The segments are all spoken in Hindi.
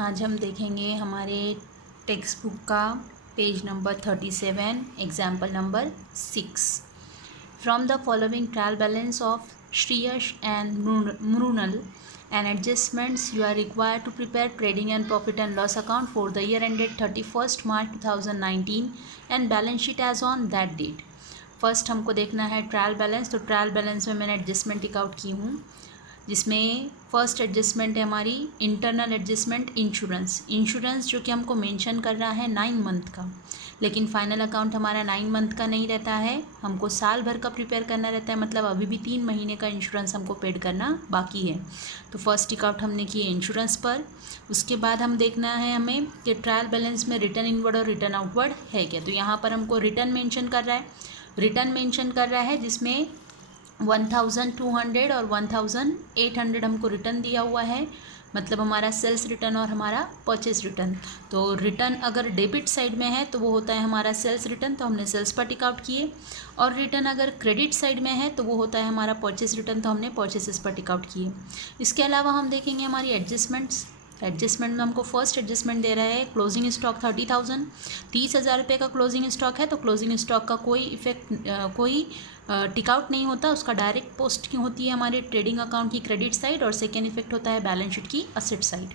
आज हम देखेंगे हमारे टेक्स्ट बुक का page number 37 example number 6। From the following trial balance of Shreyas and Mrinal and adjustments you are required to prepare trading and profit and loss account for the year ended 31st March 2019 and balance sheet as on that date। First हमको देखना है ट्रायल बैलेंस। तो ट्रायल बैलेंस में मैंने एडजस्टमेंट टिक आउट की हूँ, जिसमें फर्स्ट एडजस्टमेंट है हमारी इंटरनल एडजस्टमेंट इंश्योरेंस जो कि हमको मेंशन कर रहा है 9 मंथ का, लेकिन फाइनल अकाउंट हमारा 9 मंथ का नहीं रहता है, हमको साल भर का प्रिपेयर करना रहता है। मतलब अभी भी 3 महीने का इंश्योरेंस हमको पेड करना बाकी है। तो फर्स्ट टिक आउट हमने किए इंश्योरेंस पर। उसके बाद हम देखना है हमें कि ट्रायल बैलेंस में रिटर्न इनवर्ड और रिटर्न आउटवर्ड है क्या। तो यहाँ पर हमको रिटर्न मेंशन कर रहा है जिसमें 1200 और 1800 हमको रिटर्न दिया हुआ है, मतलब हमारा सेल्स रिटर्न और हमारा परचेस रिटर्न। तो रिटर्न अगर डेबिट साइड में है तो वो होता है हमारा सेल्स रिटर्न, तो हमने सेल्स पर टिक आउट किए। और रिटर्न अगर क्रेडिट साइड में है तो वो होता है हमारा परचेस रिटर्न, तो हमने परचेसेस पर टिक आउट किए। इसके अलावा हम देखेंगे हमारी एडजस्टमेंट में हमको फर्स्ट एडजस्टमेंट दे रहा है क्लोजिंग स्टॉक 30,000, 30,000 रुपये का क्लोजिंग स्टॉक है। तो क्लोजिंग स्टॉक का कोई टिक आउट नहीं होता, उसका डायरेक्ट पोस्ट की होती है हमारे ट्रेडिंग अकाउंट की क्रेडिट साइड, और सेकेंड इफेक्ट होता है बैलेंस शीट की असेट साइड।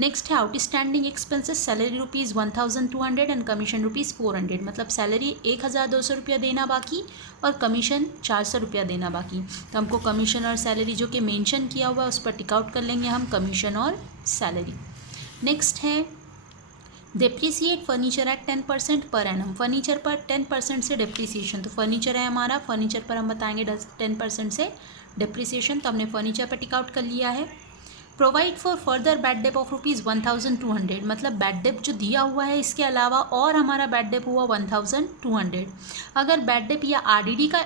नेक्स्ट है outstanding expenses, salary ₹1,200 and commission ₹400, मतलब सैलरी 1,200 रुपया देना बाकी और कमीशन 400 रुपया देना बाकी। तो हमको कमीशन और सैलरी जो कि मेंशन किया हुआ है उस पर टिक आउट कर लेंगे हम, कमीशन और सैलरी। नेक्स्ट है डेप्रीसिएट furniture eight 10% per annum, furniture पर 10% से डेप्रीसिएशन। तो फर्नीचर है हमारा, फर्नीचर पर हम बताएंगे 10% से डेप्रीसिएशन, तो हमने फर्नीचर पर टिक आउट कर लिया है। Provide for further bad Depp of ₹1,200, मतलब बैड डेप जो दिया हुआ है इसके अलावा और हमारा बैड डेप हुआ 1,200। अगर बैड डेप या आरडीडी का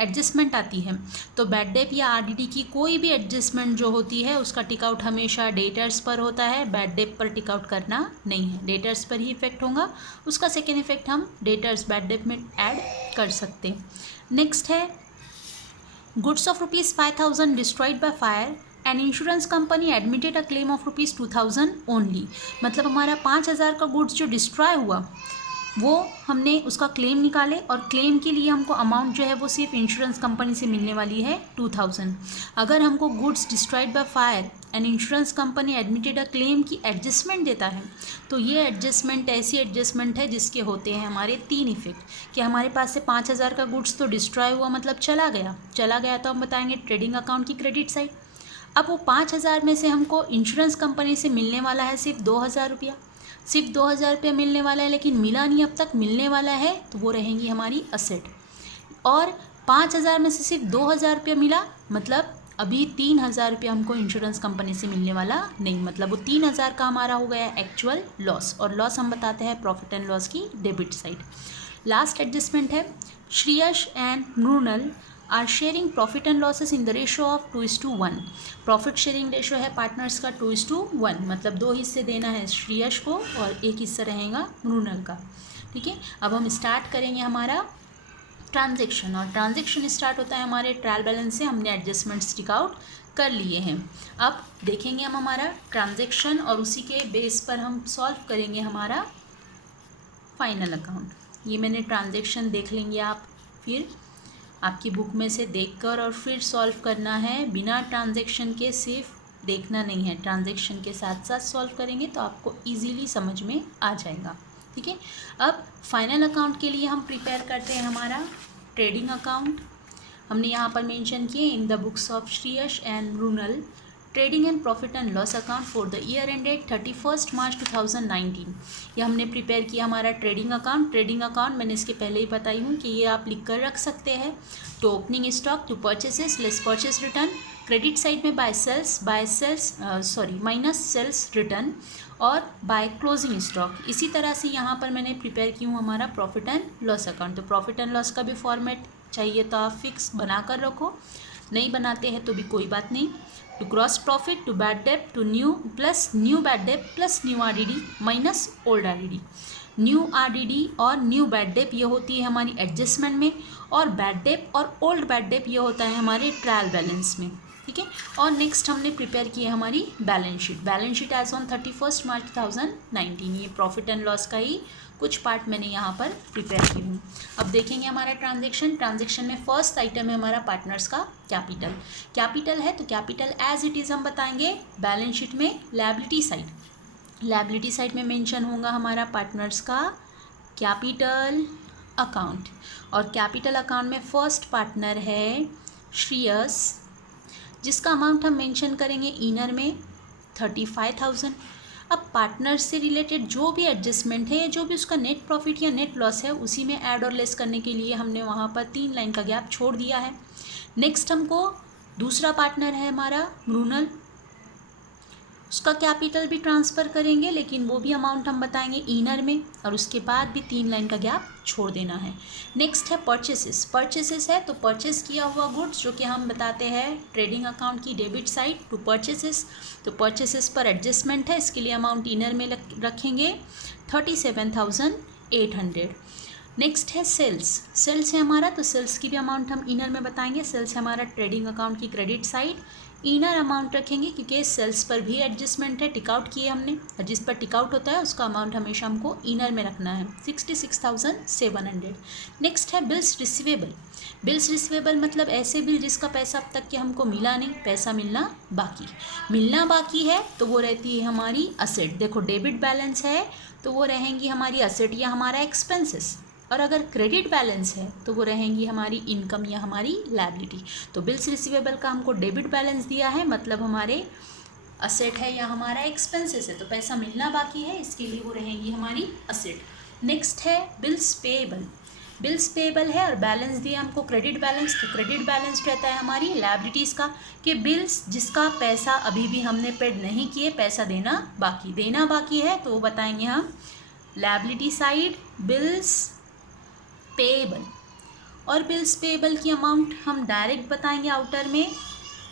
एडजस्टमेंट आती है तो बैड डेप या आरडीडी की कोई भी एडजस्टमेंट जो होती है उसका टिक आउट हमेशा डेटर्स पर होता है, बैड डेप पर टिक आउट करना नहीं है, डेटर्स पर ही इफेक्ट होगा। उसका सेकेंड इफेक्ट हम डेटर्स बैड डेप में ऐड कर सकते हैं। नेक्स्ट है goods of ₹5,000 destroyed by fire and insurance company admitted a claim of ₹2,000 only, मतलब हमारा 5,000 का गुड्स जो डिस्ट्रॉय हुआ वो हमने उसका क्लेम निकाले, और क्लेम के लिए हमको अमाउंट जो है वो सिर्फ इंश्योरेंस कंपनी से मिलने वाली है 2,000। अगर हमको goods destroyed by fire and insurance company admitted a claim की एडजस्टमेंट देता है तो ये एडजस्टमेंट ऐसी एडजस्टमेंट है जिसके होते हैं हमारे 3 इफेक्ट कि हमारे पास से 5,000 का गुड्स तो डिस्ट्रॉय हुआ, मतलब चला गया तो हम बताएंगे ट्रेडिंग अकाउंट की क्रेडिट साइड। अब वो 5,000 में से हमको इंश्योरेंस कंपनी से मिलने वाला है सिर्फ 2,000 रुपया, सिर्फ 2,000 रुपया मिलने वाला है, लेकिन मिला नहीं अब तक, मिलने वाला है, तो वो रहेंगी हमारी असेट। और 5,000 में से सिर्फ 2,000 रुपया मिला, मतलब अभी 3,000 रुपया हमको इंश्योरेंस कंपनी से मिलने वाला नहीं, मतलब वो 3,000 का हमारा हो गया एक्चुअल लॉस, और लॉस हम बताते हैं प्रॉफिट एंड लॉस की डेबिट साइड। लास्ट एडजस्टमेंट है Shreyas and Mrinal are sharing profit and losses in the ratio of 2:1। Profit sharing ratio है पार्टनर्स का 2:1, मतलब 2 हिस्से देना है श्रेयस को और 1 हिस्सा रहेगा मृणाल का। ठीक है, अब हम स्टार्ट करेंगे हमारा ट्रांजेक्शन, और ट्रांजेक्शन स्टार्ट होता है हमारे ट्रायल बैलेंस से, हमने एडजस्टमेंट्स टिक आउट कर लिए हैं। अब देखेंगे हम हमारा ट्रांजेक्शन और उसी के बेस पर हम सॉल्व करेंगे हमारा फाइनल अकाउंट। ये मैंने ट्रांजेक्शन देख लेंगे आप, फिर आपकी बुक में से देखकर और फिर सॉल्व करना है, बिना ट्रांजैक्शन के सिर्फ देखना नहीं है, ट्रांजैक्शन के साथ साथ सॉल्व करेंगे तो आपको इजीली समझ में आ जाएगा। ठीक है, अब फाइनल अकाउंट के लिए हम प्रिपेयर करते हैं हमारा ट्रेडिंग अकाउंट। हमने यहाँ पर मेंशन किए in the books of Shreyas and Mrinal trading and profit and loss account for the year ended 31st March 2019। ये हमने प्रिपेयर किया हमारा ट्रेडिंग अकाउंट मैंने इसके पहले ही बताई हूँ कि ये आप लिख कर रख सकते हैं। तो opening stock to purchases less purchase return, credit side में माइनस सेल्स रिटर्न और बाय क्लोजिंग स्टॉक। इसी तरह से यहाँ पर मैंने प्रिपेयर की हूँ हमारा प्रॉफिट एंड लॉस अकाउंट। तो प्रॉफिट एंड लॉस का भी फॉर्मेट चाहिए तो आप फिक्स बना कर रखो, नहीं बनाते हैं तो भी कोई बात नहीं। To gross profit to bad debt to new bad debt plus new RDD minus old RDD. New RDD और न्यू बैड डेप ये होती है हमारी एडजस्टमेंट में, और बैड डेप और ओल्ड बैड डेप ये होता है हमारे ट्रायल बैलेंस में। ठीक है। और नेक्स्ट हमने प्रिपेयर की है हमारी balance sheet. Balance sheet as on 31 March 2019। ये प्रॉफिट एंड लॉस का ही कुछ पार्ट मैंने यहाँ पर प्रिपेयर की हूँ। अब देखेंगे हमारा ट्रांजेक्शन में फर्स्ट आइटम है हमारा पार्टनर्स का कैपिटल। कैपिटल है तो कैपिटल एज इट इज़ हम बताएंगे बैलेंस शीट में लायबिलिटी साइड में मेंशन होगा हमारा पार्टनर्स का कैपिटल अकाउंट। और कैपिटल अकाउंट में फर्स्ट पार्टनर है श्रेयस, जिसका अमाउंट हम मेंशन करेंगे इनर में 35,000। अब पार्टनर से रिलेटेड जो भी एडजस्टमेंट है, जो भी उसका नेट प्रॉफिट या नेट लॉस है, उसी में ऐड और लेस करने के लिए हमने वहाँ पर 3 लाइन का गैप छोड़ दिया है। नेक्स्ट हमको दूसरा पार्टनर है हमारा मृणाल, उसका कैपिटल भी ट्रांसफ़र करेंगे, लेकिन वो भी अमाउंट हम बताएंगे इनर में, और उसके बाद भी 3 लाइन का गैप छोड़ देना है। नेक्स्ट है परचेसेस है तो परचेस किया हुआ गुड्स, जो कि हम बताते हैं ट्रेडिंग अकाउंट की डेबिट साइड टू परचेसेस। तो परचेसेस पर एडजस्टमेंट है, इसके लिए अमाउंट इनर में रखेंगे 37,800। नेक्स्ट है सेल्स है हमारा, तो सेल्स की भी अमाउंट हम इनर में बताएंगे। सेल्स है हमारा ट्रेडिंग अकाउंट की क्रेडिट साइड, इनर अमाउंट रखेंगे क्योंकि सेल्स पर भी एडजस्टमेंट है, टिकआउट किए हमने, और जिस पर टिकआउट होता है उसका अमाउंट हमेशा हमको इनर में रखना है 66,700। नेक्स्ट है बिल्स रिसीवेबल मतलब ऐसे बिल जिसका पैसा अब तक के हमको मिला नहीं, पैसा मिलना बाकी है, तो वो रहती है हमारी असेट। देखो डेबिट बैलेंस है तो वो रहेंगी हमारी असेट या हमारा एक्सपेंसेस, और अगर क्रेडिट बैलेंस है तो वो रहेंगी हमारी इनकम या हमारी लायबिलिटी। तो बिल्स रिसीवेबल का हमको डेबिट बैलेंस दिया है, मतलब हमारे असेट है या हमारा एक्सपेंसेस है, तो पैसा मिलना बाकी है, इसके लिए वो रहेंगी हमारी असेट। नेक्स्ट है बिल्स पेएबल है और बैलेंस दिया हमको क्रेडिट बैलेंस, तो क्रेडिट बैलेंस रहता है हमारी लायबिलिटीज़ का, कि बिल्स जिसका पैसा अभी भी हमने पेड नहीं किए, पैसा देना बाकी है, तो वो बताएंगे हम लायबिलिटी साइड बिल्स पेएबल। और बिल्स पेएबल की अमाउंट हम डायरेक्ट बताएंगे आउटर में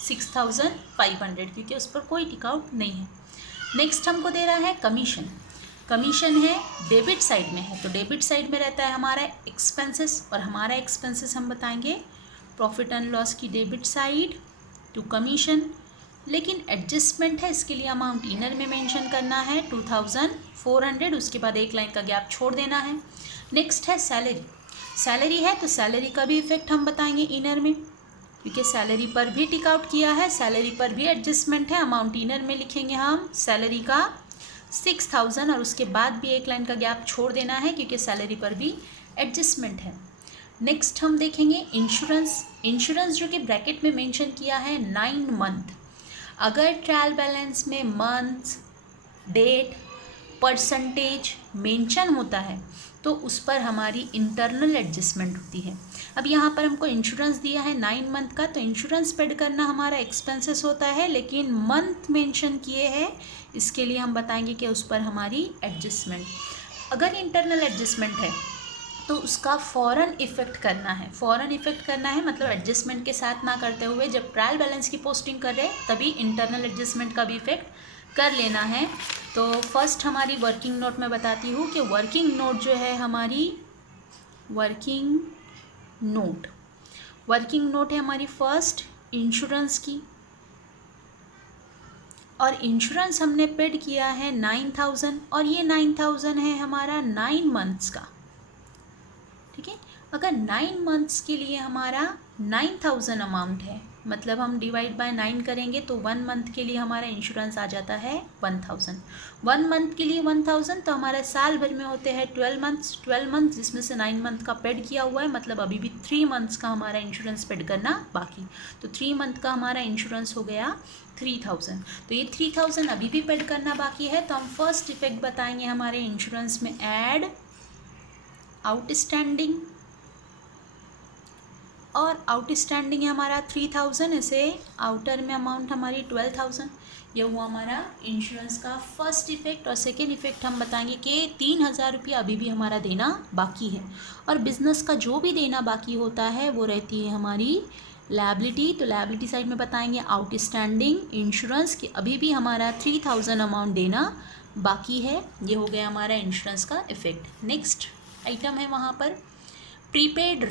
6,500, क्योंकि उस पर कोई टिकआउट नहीं है। नेक्स्ट हमको दे रहा है कमीशन है डेबिट साइड में है, तो डेबिट साइड में रहता है हमारा एक्सपेंसेस, और हमारा एक्सपेंसेस हम बताएंगे प्रॉफिट एंड लॉस की डेबिट साइड टू कमीशन, लेकिन एडजस्टमेंट है, इसके लिए अमाउंट इनर में मेंशन करना है 2,400, उसके बाद 1 लाइन का गैप छोड़ देना है। नेक्स्ट है सैलरी है तो सैलरी का भी इफेक्ट हम बताएंगे इनर में, क्योंकि सैलरी पर भी टिकआउट किया है, सैलरी पर भी एडजस्टमेंट है, अमाउंट इनर में लिखेंगे हम सैलरी का 6,000, और उसके बाद भी 1 लाइन का गैप छोड़ देना है क्योंकि सैलरी पर भी एडजस्टमेंट है। नेक्स्ट हम देखेंगे इंश्योरेंस जो कि ब्रैकेट में मेंशन किया है 9 मंथ। अगर ट्रायल बैलेंस में मंथ, डेट, परसेंटेज मेंशन होता है तो उस पर हमारी इंटरनल एडजस्टमेंट होती है। अब यहाँ पर हमको इंश्योरेंस दिया है 9 मंथ का, तो इंश्योरेंस पेड करना हमारा एक्सपेंसेस होता है, लेकिन मंथ मेंशन किए हैं, इसके लिए हम बताएंगे कि उस पर हमारी एडजस्टमेंट। अगर इंटरनल एडजस्टमेंट है तो उसका फ़ौरन इफ़ेक्ट करना है, मतलब एडजस्टमेंट के साथ ना करते हुए, जब ट्रायल बैलेंस की पोस्टिंग कर रहे तभी इंटरनल एडजस्टमेंट का भी इफेक्ट कर लेना है। तो फर्स्ट हमारी वर्किंग नोट में बताती हूँ कि वर्किंग नोट जो है हमारी वर्किंग नोट है हमारी फर्स्ट इंश्योरेंस की, और इंश्योरेंस हमने पेड किया है 9,000, और ये 9,000 है हमारा 9 मंथ्स का। ठीक है, अगर 9 मंथ्स के लिए हमारा 9,000 अमाउंट है, मतलब हम डिवाइड बाय 9 करेंगे तो 1 मंथ के लिए हमारा इंश्योरेंस आ जाता है 1,000। 1 मंथ के लिए 1,000, तो हमारे साल भर में होते हैं 12 मंथ्स, जिसमें से 9 मंथ का पेड किया हुआ है, मतलब अभी भी 3 मंथ्स का हमारा इंश्योरेंस पेड करना बाकी। तो 3 मंथ का हमारा इंश्योरेंस हो गया 3,000। तो ये 3,000 अभी भी पेड करना बाकी है, तो हम फर्स्ट इफेक्ट बताएंगे हमारे इंश्योरेंस में ऐड आउटस्टैंडिंग, और आउटस्टैंडिंग है हमारा 3,000, ऐसे आउटर में अमाउंट हमारी 12,000। ये हुआ हमारा इंश्योरेंस का फर्स्ट इफेक्ट। और सेकेंड इफेक्ट हम बताएंगे कि 3,000 रुपया अभी भी हमारा देना बाकी है, और बिजनेस का जो भी देना बाकी होता है वो रहती है हमारी लायबिलिटी। तो लायबिलिटी साइड में बताएंगे आउटस्टैंडिंग इंश्योरेंस कि अभी भी हमारा 3,000 अमाउंट देना बाकी है। ये हो गया हमारा इंश्योरेंस का इफेक्ट। नेक्स्ट आइटम है वहाँ पर प्रीपेड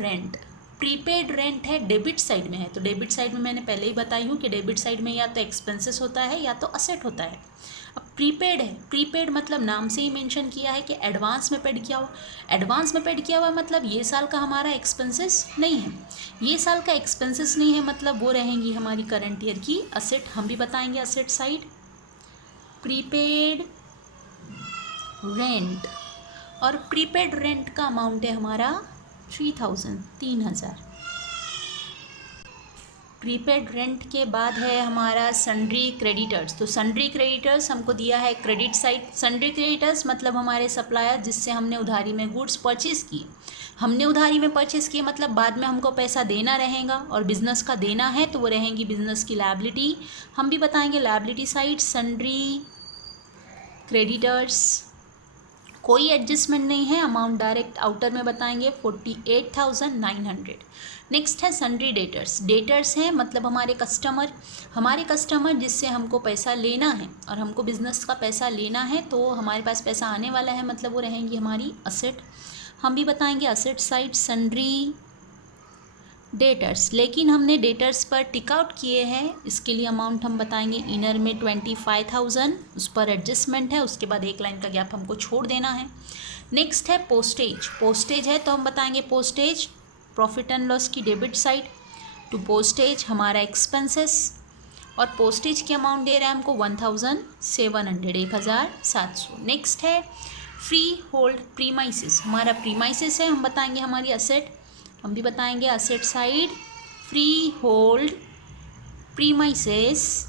प्रीपेड रेंट है, डेबिट साइड में है। तो डेबिट साइड में मैंने पहले ही बताई हूँ कि डेबिट साइड में या तो एक्सपेंसेस होता है या तो असेट होता है। अब प्रीपेड है, प्रीपेड मतलब नाम से ही मेंशन किया है कि एडवांस में पेड किया हुआ। एडवांस में पेड किया हुआ मतलब ये साल का हमारा एक्सपेंसेस नहीं है। ये साल का एक्सपेंसेस नहीं है मतलब वो रहेंगी हमारी करंट ईयर की असेट। हम भी बताएंगे असेट साइड प्रीपेड रेंट, और प्रीपेड रेंट का अमाउंट है हमारा 3000, 3000। प्रीपेड रेंट के बाद है हमारा सन्ड्री क्रेडिटर्स। तो सन्ड्री क्रेडिटर्स हमको दिया है क्रेडिट साइड। सन्ड्री क्रेडिटर्स मतलब हमारे सप्लायर जिससे हमने उधारी में गुड्स परचेज किए। हमने उधारी में परचेज किए मतलब बाद में हमको पैसा देना रहेगा, और बिजनेस का देना है तो वो रहेंगी बिजनेस की लायबिलिटी। हम भी बताएंगे लायबिलिटी साइड सन्ड्री क्रेडिटर्स। कोई एडजस्टमेंट नहीं है, अमाउंट डायरेक्ट आउटर में बताएंगे 48,900। नेक्स्ट है सन्ड्री डेटर्स। डेटर्स हैं मतलब हमारे कस्टमर जिससे हमको पैसा लेना है और हमको बिजनेस का पैसा लेना है, तो हमारे पास पैसा आने वाला है मतलब वो रहेंगी हमारी असेट। हम भी बताएंगे असेट साइड सन्ड्री डेटर्स। लेकिन हमने डेटर्स पर टिक आउट किए हैं, इसके लिए अमाउंट हम बताएंगे इनर में 25,000, उस पर एडजस्टमेंट है, उसके बाद एक लाइन का गैप हमको छोड़ देना है। नेक्स्ट है पोस्टेज। पोस्टेज है तो हम बताएंगे पोस्टेज प्रॉफिट एंड लॉस की डेबिट साइड टू पोस्टेज हमारा एक्सपेंसेस, और पोस्टेज की अमाउंट दे रहा है हमको 1700, 1700। नेक्स्ट है फ्री होल्ड प्रीमाइसिस। हमारा प्रीमाइसिस है, हम बताएंगे हमारी असेट। हम भी बताएंगे asset side free hold premises,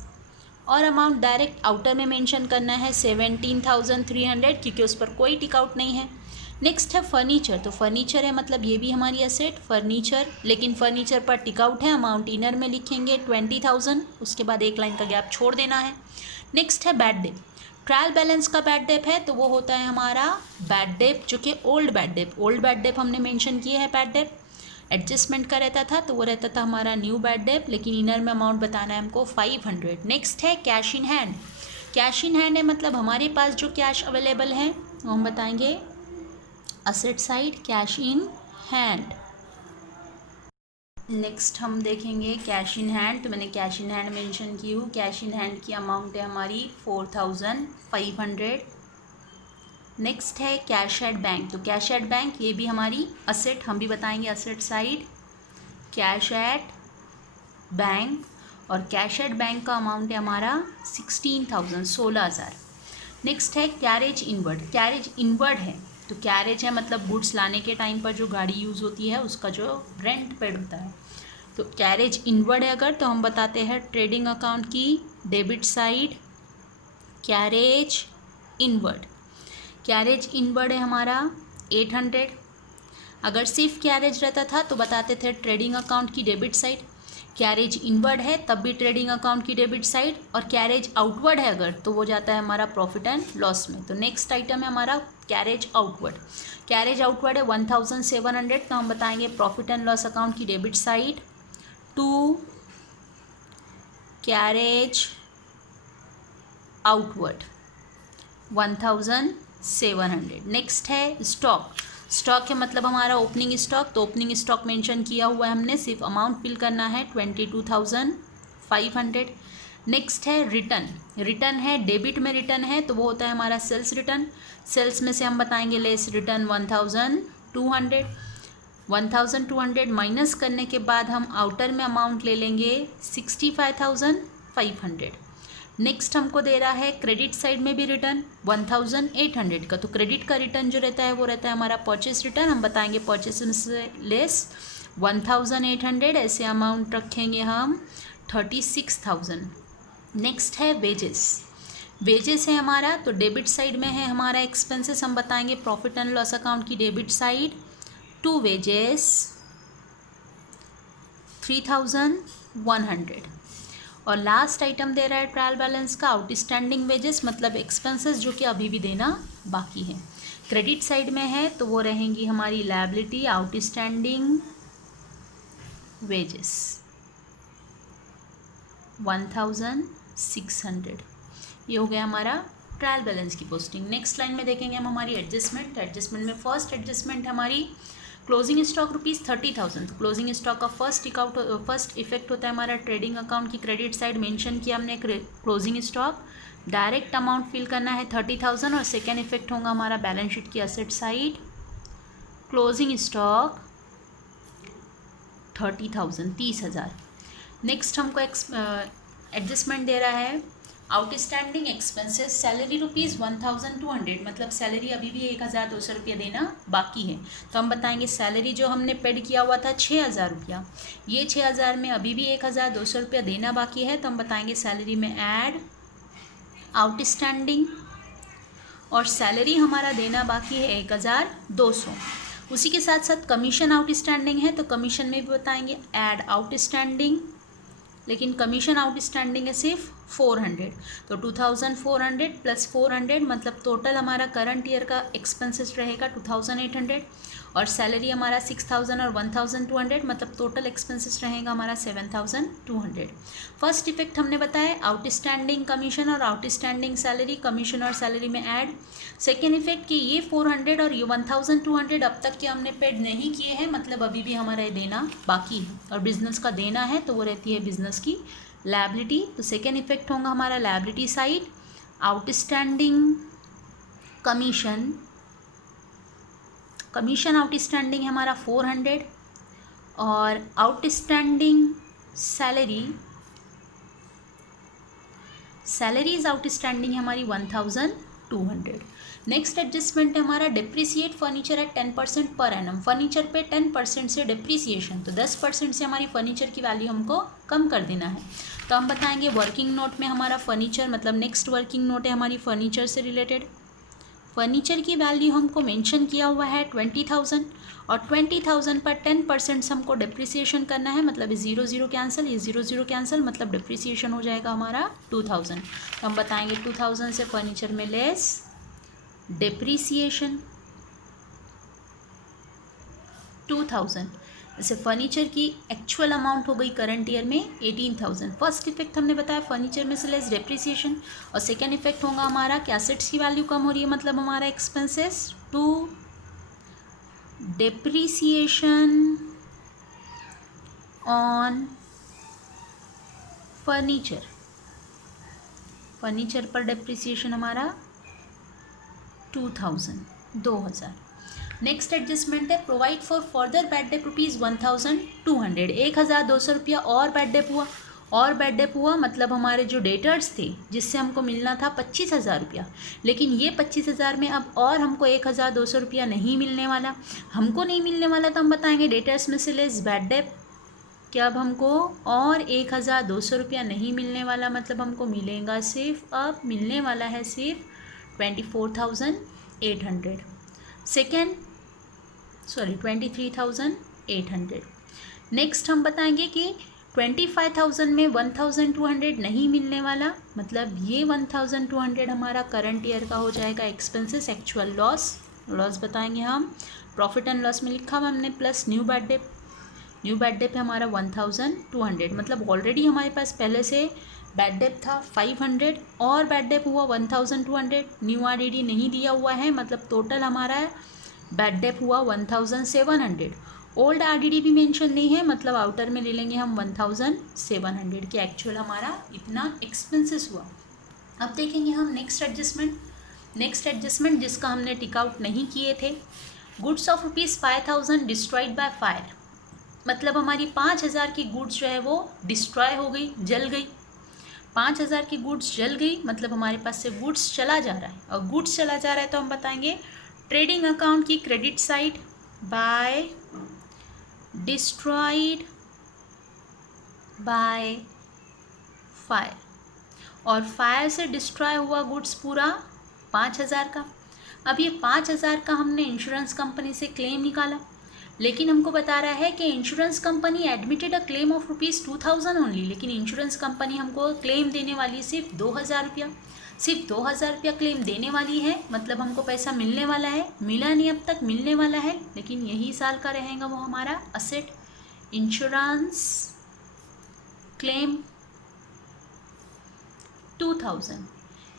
और अमाउंट डायरेक्ट आउटर में मेंशन करना है 17,300 क्योंकि उस पर कोई टिक आउट नहीं है। नेक्स्ट है फर्नीचर। तो फर्नीचर है मतलब ये भी हमारी असेट फर्नीचर, लेकिन फर्नीचर पर टिक आउट है, अमाउंट इनर में लिखेंगे 20,000, उसके बाद एक लाइन का गैप छोड़ देना है। नेक्स्ट है बैड डेप। ट्रायल बैलेंस का बैड डेप है तो वो होता है हमारा बैड डेप जो कि old bad Depp. Old bad Depp हमने मेंशन किए है। बैड डेप एडजस्टमेंट का रहता था तो वो रहता था हमारा न्यू बैड डेप, लेकिन इनर में अमाउंट बताना है हमको 500। नेक्स्ट है cash in hand. Cash in hand है मतलब हमारे पास जो कैश अवेलेबल है वो हम बताएंगे asset side cash in hand. Next हम देखेंगे कैश इन हैंड। तो मैंने कैश इन हैंड मेंशन की हूँ। कैश इन हैंड की अमाउंट है हमारी 4,500। नेक्स्ट है कैश एट बैंक। तो कैश एट बैंक ये भी हमारी असेट, हम भी बताएंगे asset side cash at bank, और कैश एट बैंक का अमाउंट है हमारा 16,000, 16,000। नेक्स्ट है कैरेज इनवर्ड। कैरेज इनवर्ड है तो कैरेज है मतलब गुड्स लाने के टाइम पर जो गाड़ी यूज़ होती है उसका जो रेंट पेड होता है। तो कैरेज इनवर्ड है अगर तो हम बताते हैं ट्रेडिंग अकाउंट की debit side carriage inward. Carriage inward है हमारा 800। अगर सिर्फ कैरेज रहता था तो बताते थे ट्रेडिंग अकाउंट की डेबिट साइड। कैरेज इनवर्ड है तब भी ट्रेडिंग अकाउंट की डेबिट साइड, और कैरेज आउटवर्ड है अगर तो वो जाता है हमारा प्रॉफिट एंड लॉस में। तो नेक्स्ट आइटम है हमारा कैरेज आउटवर्ड। कैरेज आउटवर्ड है 1700, तो हम बताएंगे प्रॉफिट एंड लॉस अकाउंट की debit side to carriage outward 1700। Next है स्टॉक। स्टॉक है मतलब हमारा ओपनिंग स्टॉक। तो ओपनिंग स्टॉक मेंशन किया हुआ है हमने, सिर्फ अमाउंट फिल करना है 22,500। नेक्स्ट है रिटर्न। रिटर्न है डेबिट में रिटर्न है तो वो होता है हमारा सेल्स रिटर्न। सेल्स में से हम बताएंगे लेस रिटर्न 1,200। 1,200 माइनस करने के बाद हम आउटर में अमाउंट ले लेंगे 65,500। नेक्स्ट हमको दे रहा है क्रेडिट साइड में भी रिटर्न 1,800 का। तो क्रेडिट का रिटर्न जो रहता है वो रहता है हमारा परचेस रिटर्न। हम बताएंगे परचेस से लेस 1,800, ऐसे अमाउंट रखेंगे हम 36,000। नेक्स्ट है वेजेस। वेजेस है हमारा तो डेबिट साइड में है हमारा एक्सपेंसेस। हम बताएंगे प्रॉफिट एंड लॉस अकाउंट की डेबिट साइड टू वेजेस 3,100। और लास्ट आइटम दे रहा है ट्रायल बैलेंस का आउटस्टैंडिंग वेजेस मतलब एक्सपेंसेस जो कि अभी भी देना बाकी है। क्रेडिट साइड में है तो वो रहेंगी हमारी लायबिलिटी आउटस्टैंडिंग वेजेस 1,600। ये हो गया हमारा ट्रायल बैलेंस की पोस्टिंग। नेक्स्ट लाइन में देखेंगे हम हमारी एडजस्टमेंट। एडजस्टमेंट में फर्स्ट एडजस्टमेंट हमारी क्लोजिंग स्टॉक ₹30,000। क्लोजिंग स्टॉक का फर्स्ट इफेक्ट होता है हमारा ट्रेडिंग अकाउंट की क्रेडिट साइड, मेंशन किया हमने closing stock, direct amount fill करना है 30,000, और सेकेंड इफेक्ट होगा हमारा बैलेंस शीट की asset side, closing stock 30,000 30,000। Next हमको एडजस्टमेंट दे रहा है आउटस्टैंडिंग एक्सपेंसेस, सैलरी ₹1,200, मतलब सैलरी अभी भी 1,200 रुपया देना बाकी है। तो हम बताएंगे सैलरी जो हमने पेड किया हुआ था 6,000 रुपया, ये 6,000 में अभी भी 1,200 रुपया देना बाकी है। तो हम बताएंगे सैलरी में ऐड आउटस्टैंडिंग, और सैलरी हमारा देना बाकी है 1,200। उसी के साथ साथ कमीशन आउटस्टैंडिंग है, तो कमीशन में भी बताएंगे ऐड आउटस्टैंडिंग, लेकिन कमीशन आउटस्टैंडिंग है सिर्फ 400, तो 2,400 प्लस 400 मतलब टोटल हमारा करंट ईयर का एक्सपेंसेस रहेगा 2,800, और सैलरी हमारा 6,000 और 1,200 मतलब टोटल एक्सपेंसेस रहेगा हमारा 7,200। फर्स्ट इफेक्ट हमने बताया आउटस्टैंडिंग कमीशन और आउटस्टैंडिंग सैलरी, कमीशन और सैलरी में ऐड। सेकेंड इफेक्ट कि ये 400 और ये 1,200 अब तक के हमने पेड नहीं किए हैं, मतलब अभी भी हमारा ये देना बाकी है, और बिजनेस का देना है तो वो रहती है बिजनेस की लायबिलिटी। तो सेकेंड इफेक्ट होगा हमारा liability side, outstanding commission outstanding है हमारा 400, और आउटस्टैंडिंग सैलरीज आउटस्टैंडिंग है हमारी 1,200। नेक्स्ट एडजस्टमेंट है हमारा depreciate furniture eight 10% per annum, furniture पे 10% से डिप्रिसिएशन, तो 10% से हमारी फर्नीचर की वैल्यू हमको कम कर देना है। तो हम बताएंगे वर्किंग नोट में हमारा फर्नीचर, मतलब नेक्स्ट वर्किंग नोट है हमारी फर्नीचर से रिलेटेड, फर्नीचर की वैल्यू हमको मेंशन किया हुआ है 20,000, और 20,000 पर 10% हमको डिप्रिसिएशन करना है, मतलब ये 0 कैंसिल, ये 0 कैंसिल, मतलब डिप्रिसिएशन हो जाएगा हमारा 2,000। तो हम बताएंगे 2,000 से फर्नीचर में लेस डिप्रिसिएशन 2,000। जैसे फर्नीचर की एक्चुअल अमाउंट हो गई करंट ईयर में 18,000। फर्स्ट इफेक्ट हमने बताया फर्नीचर में से लेस डिप्रिसिएशन, और सेकेंड इफेक्ट होगा हमारा कि एसेट्स की वैल्यू कम हो रही है, मतलब हमारा expenses to depreciation on furniture, furniture पर डिप्रिसिएशन हमारा 2,000। नेक्स्ट एडजस्टमेंट है provide for further bad debt ₹1,200, 1,200 रुपया और बैड डेप हुआ, मतलब हमारे जो डेटर्स थे जिससे हमको मिलना था 25,000 रुपया, लेकिन ये 25,000 में अब और हमको 1,200 रुपया नहीं मिलने वाला, तो हम बताएंगे डेटर्स में से लेस बैड डेप, कि अब हमको और 1,200 रुपया नहीं मिलने वाला, मतलब हमको मिलेगा सिर्फ, अब मिलने वाला है सिर्फ 23,800। 23,800। नेक्स्ट हम बताएंगे कि 25,000 में 1,200 नहीं मिलने वाला, मतलब ये 1,200 हमारा करंट ईयर का हो जाएगा एक्सपेंसेस, एक्चुअल लॉस बताएंगे हम, प्रॉफिट एंड लॉस में लिखा हुआ हमने प्लस न्यू बैड डेप है हमारा 1,200, मतलब ऑलरेडी हमारे पास पहले से बैड डेप था 500 और बैड डेप हुआ 1,200, न्यू आरडीडी नहीं दिया हुआ है, मतलब टोटल हमारा बैड डेप हुआ 1,700, ओल्ड आरडीडी भी मेंशन नहीं है, मतलब आउटर में ले लेंगे हम 1,700 के एक्चुअल हमारा इतना एक्सपेंसेस हुआ। अब देखेंगे हम नेक्स्ट एडजस्टमेंट जिसका हमने टिक आउट नहीं किए थे, goods of ₹5,000 destroyed by fire, मतलब हमारी 5,000 की गुड्स जो है वो डिस्ट्रॉय हो गई, जल गई, 5,000 की गुड्स जल गई, मतलब हमारे पास से गुड्स चला जा रहा है, और गुड्स चला जा रहा है तो हम बताएंगे ट्रेडिंग अकाउंट की credit side by destroyed by fire, और फायर से डिस्ट्रॉय हुआ गुड्स पूरा 5,000 का। अब ये 5,000 का हमने इंश्योरेंस कंपनी से क्लेम निकाला, लेकिन हमको बता रहा है कि insurance company admitted a claim of ₹2,000 only, लेकिन इंश्योरेंस कंपनी हमको क्लेम देने वाली सिर्फ 2,000 रुपया, सिर्फ 2,000 रुपया क्लेम देने वाली है, मतलब हमको पैसा मिलने वाला है, मिला नहीं अब तक, मिलने वाला है, लेकिन यही साल का रहेगा वो हमारा असेट इंश्योरेंस क्लेम 2,000।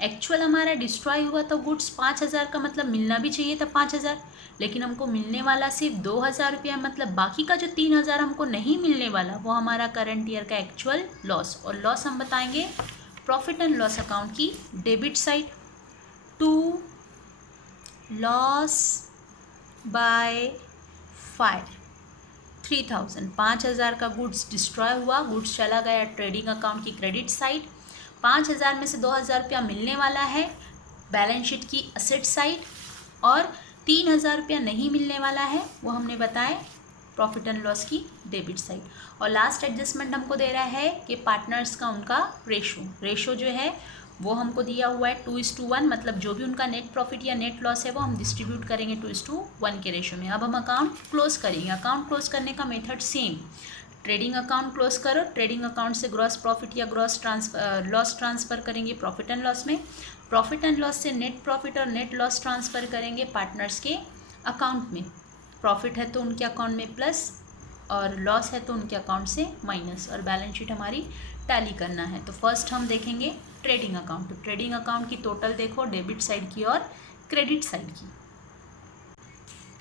एक्चुअल हमारा डिस्ट्रॉय हुआ तो गुड्स 5,000 का, मतलब मिलना भी चाहिए था 5,000, लेकिन हमको मिलने वाला सिर्फ 2,000 रुपया, मतलब बाकी का जो 3,000 हमको नहीं मिलने वाला वो हमारा करंट ईयर का एक्चुअल लॉस। और लॉस हम बताएंगे प्रॉफिट एंड लॉस अकाउंट की debit side, to loss by fire 3,000, 5,000 का गुड्स डिस्ट्रॉय हुआ, गुड्स चला गया ट्रेडिंग अकाउंट की क्रेडिट साइड, 5,000 में से 2,000 रुपया मिलने वाला है बैलेंस शीट की असेट साइड, और 3,000 रुपया नहीं मिलने वाला है वो हमने बताया प्रॉफिट एंड लॉस की डेबिट साइड। और लास्ट एडजस्टमेंट हमको दे रहा है कि पार्टनर्स का उनका रेशो जो है वो हमको दिया हुआ है 2:1, मतलब जो भी उनका नेट प्रॉफिट या नेट लॉस है वो हम डिस्ट्रीब्यूट करेंगे 2:1 के रेशो में। अब हम अकाउंट क्लोज करेंगे। अकाउंट क्लोज करने का method same, trading account close करो, ट्रेडिंग अकाउंट से ग्रॉस प्रॉफिट या ग्रॉस लॉस ट्रांसफ़र करेंगे प्रॉफिट एंड लॉस में, प्रॉफिट एंड लॉस से नेट प्रॉफिट और नेट लॉस ट्रांसफ़र करेंगे पार्टनर्स के अकाउंट में। प्रॉफिट है तो उनके अकाउंट में प्लस और लॉस है तो उनके अकाउंट से माइनस, और बैलेंस शीट हमारी टैली करना है। तो फर्स्ट हम देखेंगे ट्रेडिंग अकाउंट। तो ट्रेडिंग अकाउंट की टोटल देखो, डेबिट साइड की और क्रेडिट साइड की।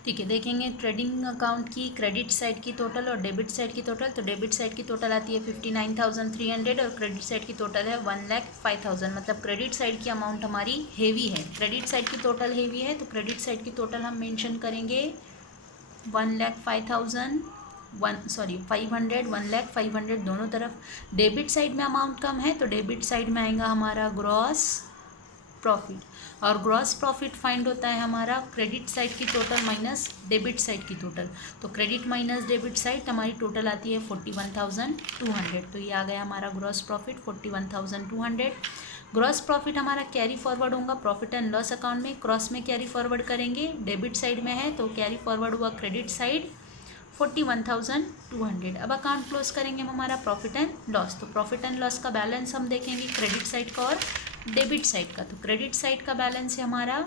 ठीक है, देखेंगे ट्रेडिंग अकाउंट की क्रेडिट साइड की टोटल और डेबिट साइड की टोटल। तो डेबिट साइड की टोटल आती है 59,300 और क्रेडिट साइड की टोटल है 1,05,000, मतलब क्रेडिट साइड की अमाउंट हमारी हेवी है। क्रेडिट साइड की टोटल हेवी है तो क्रेडिट साइड की टोटल हम मेंशन करेंगे 1,05,000, 500, 1,05,000 दोनों तरफ। डेबिट साइड में अमाउंट कम है तो डेबिट साइड में आएगा हमारा ग्रॉस प्रॉफिट, और ग्रॉस प्रॉफिट फाइंड होता है हमारा क्रेडिट साइड की टोटल माइनस डेबिट साइड की टोटल। तो क्रेडिट माइनस डेबिट साइड हमारी टोटल आती है 41,200, तो ये आ गया हमारा ग्रॉस प्रॉफिट 41,200। ग्रॉस प्रॉफिट हमारा कैरी फॉरवर्ड होगा प्रॉफिट एंड लॉस अकाउंट में, क्रॉस में कैरी फॉरवर्ड करेंगे, डेबिट साइड में है तो कैरी फॉरवर्ड हुआ क्रेडिट साइड 41,200। अब अकाउंट क्लोज करेंगे हम हमारा प्रॉफिट एंड लॉस। तो प्रॉफिट एंड लॉस का बैलेंस हम देखेंगे क्रेडिट साइड का और डेबिट साइड का। तो क्रेडिट साइड का बैलेंस है हमारा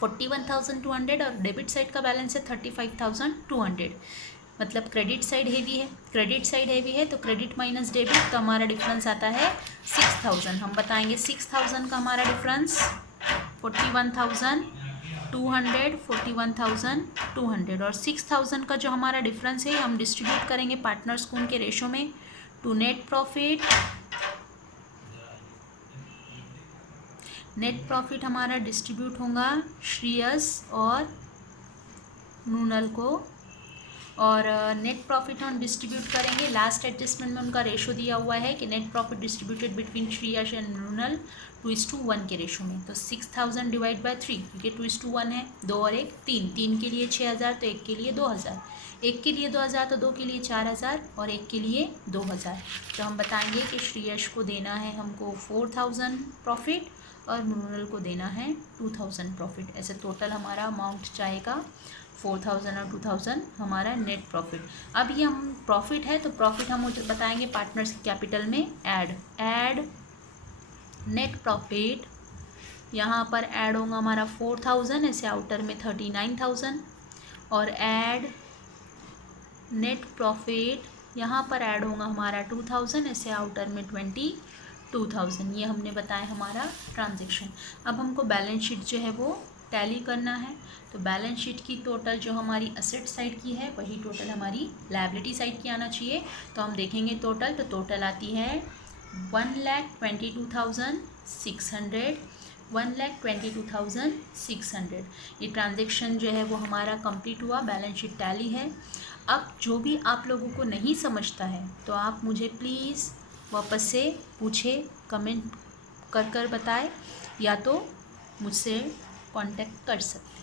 41,200 और डेबिट साइड का बैलेंस है 35,200, मतलब क्रेडिट साइड हेवी है। क्रेडिट साइड हेवी है तो क्रेडिट माइनस डेबिट, तो हमारा डिफरेंस आता है 6,000। हम बताएंगे 6,000 का हमारा डिफरेंस 41,200, 41,200 और 6,000 का जो हमारा डिफरेंस है हम डिस्ट्रीब्यूट करेंगे पार्टनर्स को उनके रेशो में, टू नेट प्रॉफिट हमारा डिस्ट्रीब्यूट होगा श्रेयस और नूनल को, और नेट प्रॉफिट हम डिस्ट्रीब्यूट करेंगे। लास्ट एडजस्टमेंट में उनका रेशो दिया हुआ है कि net profit distributed between Shreyas and Nunal 2:1 के रेशो में। तो 6,000 डिवाइड बाय 3, क्योंकि 2:1 है, 2 और 1 3, 3 के लिए 6,000 तो 1 के लिए 2,000, 1 के लिए 2,000 तो 2 के लिए 4,000 और 1 के लिए 2,000। तो हम बताएंगे कि श्रेयस को देना है हमको 4,000 प्रॉफिट और नूनल को देना है 2,000 प्रॉफिट। ऐसे टोटल हमारा अमाउंट जाएगा 4,000 और 2,000 हमारा नेट प्रॉफिट। अब ये हम प्रॉफिट है तो प्रॉफिट हम बताएंगे पार्टनर्स कैपिटल में ऐड नेट प्रॉफिट, यहाँ पर ऐड होगा हमारा 4,000, ऐसे आउटर में 39,000, और ऐड नेट प्रॉफिट यहाँ पर ऐड होगा हमारा 2,000, ऐसे आउटर में 22,000। ये हमने बताया हमारा ट्रांजेक्शन। अब हमको बैलेंस शीट जो है वो टैली करना है। तो बैलेंस शीट की टोटल जो हमारी असेट साइड की है वही टोटल हमारी लायबिलिटी साइड की आना चाहिए। तो हम देखेंगे टोटल, तो टोटल आती है 1,22,600, 1,22,600। ये ट्रांजेक्शन जो है वो हमारा कंप्लीट हुआ, बैलेंस शीट टैली है। अब जो भी आप लोगों को नहीं समझता है तो आप मुझे प्लीज़ वापस से पूछे, कमेंट कर बताएं, या तो मुझसे कांटेक्ट कर सकते हैं।